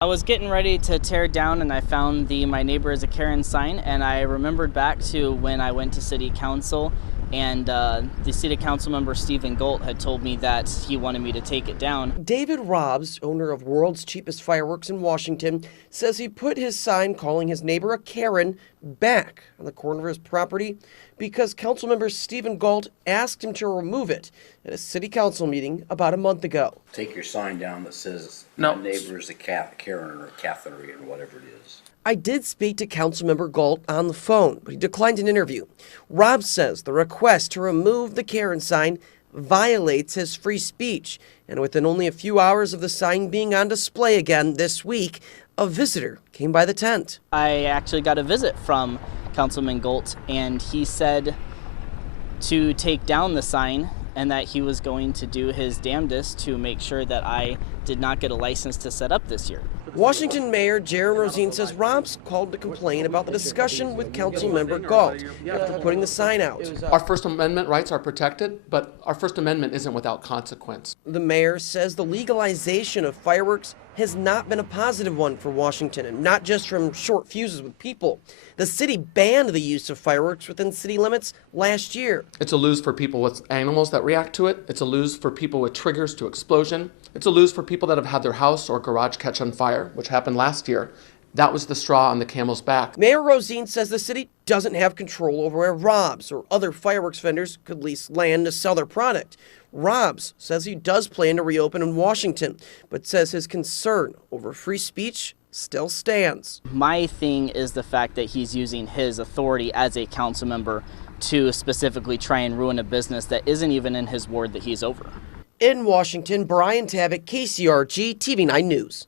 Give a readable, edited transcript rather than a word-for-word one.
I was getting ready to tear down and I found the "My Neighbor is a Karen" sign, and I remembered back to when I went to city council and the city council member Stephen Golt had told me that he wanted me to take it down. David Robbs, owner of World's Cheapest Fireworks in Washington, says he put his sign calling his neighbor a Karen back on the corner of his property because councilmember Stephen Golt asked him to remove it at a city council meeting about a month ago. Take your sign down that says No. "My neighbor is a Karen or a Catherine or whatever it is." I did speak to Councilmember Golt on the phone, but he declined an interview. Rob says the request to remove the Karen sign violates his free speech, and within only a few hours of the sign being on display again this week, a visitor came by the tent. I actually got a visit from Councilman Golt, and he said to take down the sign and that he was going to do his damnedest to make sure that I did not get a license to set up this year. Washington Mayor Jaron Rosine says Robbs called to complain about the discussion with Councilmember Golt after putting the sign out. Our First Amendment rights are protected, but our First Amendment isn't without consequence. The mayor says the legalization of fireworks has not been a positive one for Washington, and not just from short fuses with people. The city banned the use of fireworks within city limits last year. It's a lose for people with animals that react to it. It's a lose for people with triggers to explosion. It's a lose for people that have had their house or garage catch on fire, which happened last year. That was the straw on the camel's back. Mayor Rosine says the city doesn't have control over where Robbs or other fireworks vendors could lease land to sell their product. Robbs says he does plan to reopen in Washington, but says his concern over free speech still stands. My thing is the fact that he's using his authority as a council member to specifically try and ruin a business that isn't even in his ward that he's over. In Washington, Brian Tabbitt, KCRG TV 9 News.